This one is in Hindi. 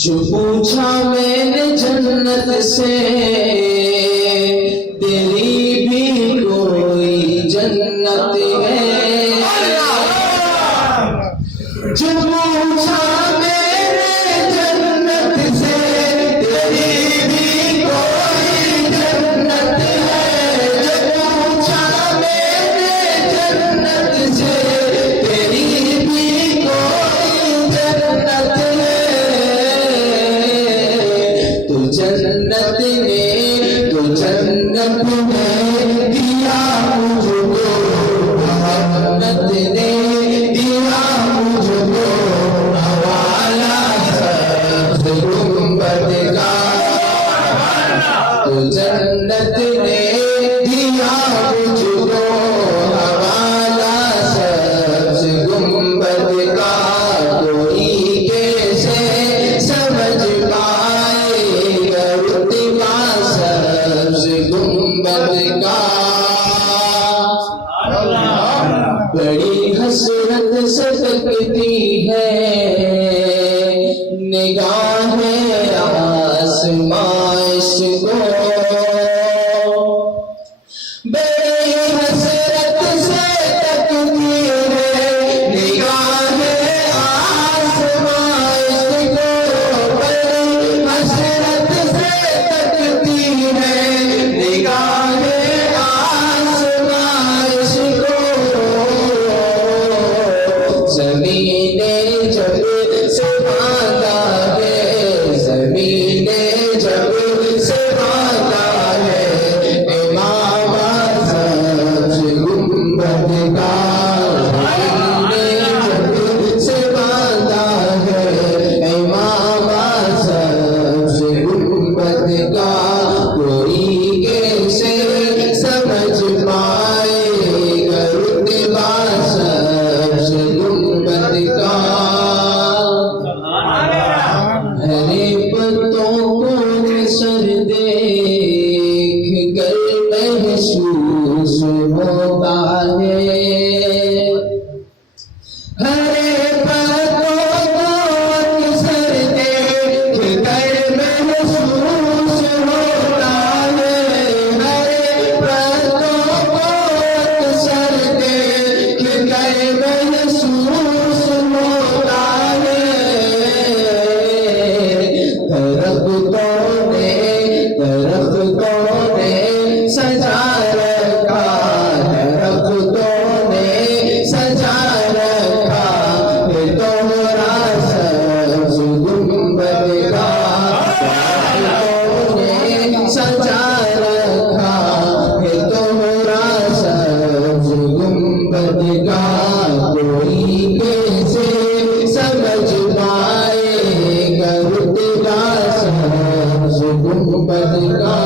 जो पूछा मैंने जन्नत से तेरी भी कोई जन्नत है। जो पूछा मैंने जन्नत से तेरी भी कोई जन्नत है। जो पूछा मैंने जन्नत से तेरी भी कोई जन्नत है। तो जन्नत ने दिया मुझको, जन्नत ने दिया मुझको हवाला सब्ज़ गुंबद का। तो जन्नत ने दिया मुझको हवाला सब्ज़ गुंबद का। कोई कैसे समझ पाएगा रुतबा सब्ज़ गुंबद का। बड़ी हसरत सदकती है निगाहें आसमाइश को। बड़ी हसरत से तकती है निगाहें आसमाइश को। बड़ी हसरत से तकती है निगाहें आसमाइश को। ज़मीने जब से बांधा है, ज़मीने जब से बांधा है इमाम सब्ज़ गुंबद का। ज़मीने जब से बांधा है इमाम सब्ज़ गुंबद का। कोई कैसे समझ पाएगा रुतबा सब्ज़ गुंबद का। हरे पत्तों को नज़र देख कर महसूस होता है। हरे पत्तों को नज़र देख कर महसूस होता है। हरे पत्तों को नज़र देख कर महसूस होता है। दरख्तों ने सजा रखा, दरख्तों ने सजा रखा है तोहरा सब्ज़ गुंबद का। दरख्तों ने सजा रखा है तोहरा सब्ज़ गुंबद का। कोई कैसे समझ पाएगा रुतबा सब्ज़ गुंबद का।